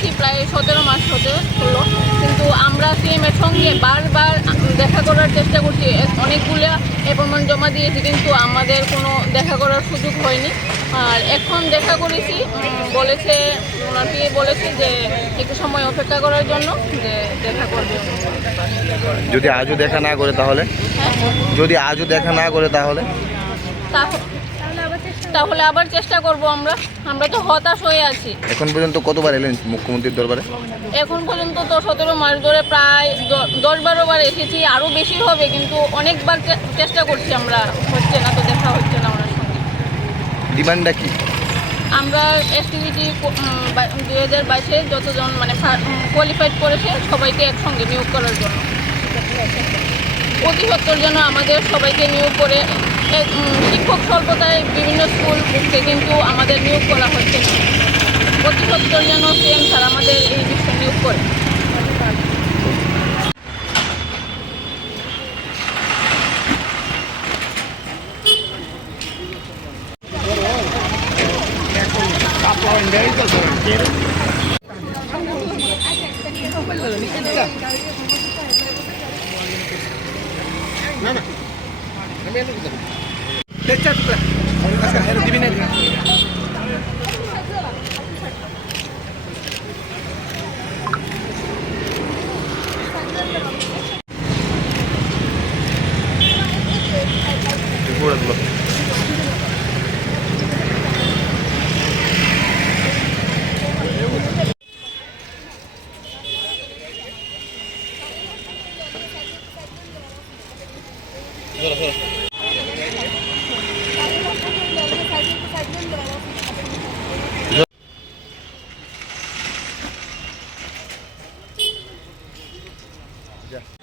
করেছি প্রায় সতেরো মাস হতে হলো। কিন্তু আমরা সিএমের সঙ্গে বারবার দেখা করার চেষ্টা করছি। অনেকগুলো অ্যাপয়েন্টমেন্ট জমা দিয়েছি কিন্তু আমাদের কোনো দেখা করার সুযোগ হয়নি। আর এখন দেখা করেছি বলেছে ওনাকে বলেছে যে একটু সময় অপেক্ষা করার জন্য যে দেখা করবে। যদি আজও দেখা না করে তাহলে? হ্যাঁ? যদি আজও দেখা না করে তাহলে? তাহ- তাহলে আবার চেষ্টা করব আমরা। আমরা তো হতাশ হয়ে আছি। এখন পর্যন্ত কতবার এলেন মুখ্যমন্ত্রীর দরবারে? এখন পর্যন্ত তো সতেরো মাস ধরে প্রায় দ- দশ বারো বার এসেছি আরও বেশি হবে কিন্তু অনেকবার চেষ্টা করছি আমরা। হচ্ছে না তো দেখা হচ্ছে না ওনার সঙ্গে। ডিমান্ডটা কি? আমরা এসটিভিটি দুই হাজার বাইশে যতজন মানে কোয়ালিফাইড করেছে সবাইকে একসঙ্গে নিয়োগ করার জন্য। অতি সত্তর জন্য আমাদের সবাইকে নিয়োগ করে শিক্ষক স্বল্পতায় বিভিন্ন স্কুল বুঝতে কিন্তু আমাদের নিয়োগ করা হচ্ছে না। সত্তর যেন সিএম স্যার আমাদের এই বিষয়ে নিয়োগ করে। తెచ్చేస్తా దివినే చూడదు Hold on, hold on. যা